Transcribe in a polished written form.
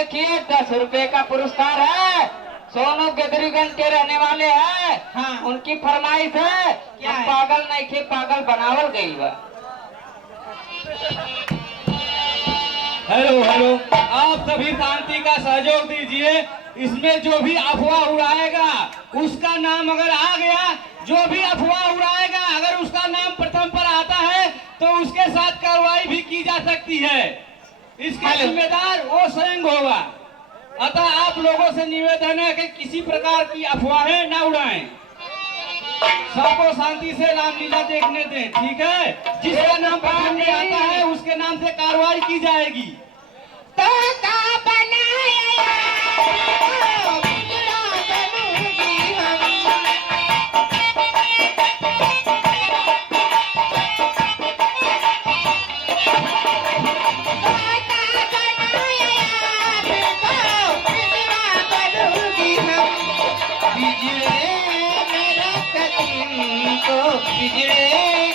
देखिए 10 रुपए का पुरस्कार है। सोनू गदरीगंज के रहने वाले हैं। हाँ। उनकी फरमाइश है। क्या है? पागल नहीं थे, पागल बनावल गई बा। हेलो हेलो, आप सभी शांति का सहयोग दीजिए। इसमें जो भी अफवाह उड़ाएगा उसका नाम अगर आ गया, जो भी अफवाह उड़ाएगा अगर उसका नाम प्रथम पर आता है तो उसके साथ कार्रवाई भी की जा सकती है। इसका जिम्मेदार वो स्वयं होगा। अतः आप लोगों से निवेदन है कि किसी प्रकार की अफवाहें न उड़ाएं। सबको शांति से रामलीला देखने दें, ठीक है? जिसका नाम प्रथम में आता है उसके नाम से कार्रवाई की जाएगी। बिजड़े मेरा कदम को बिजड़े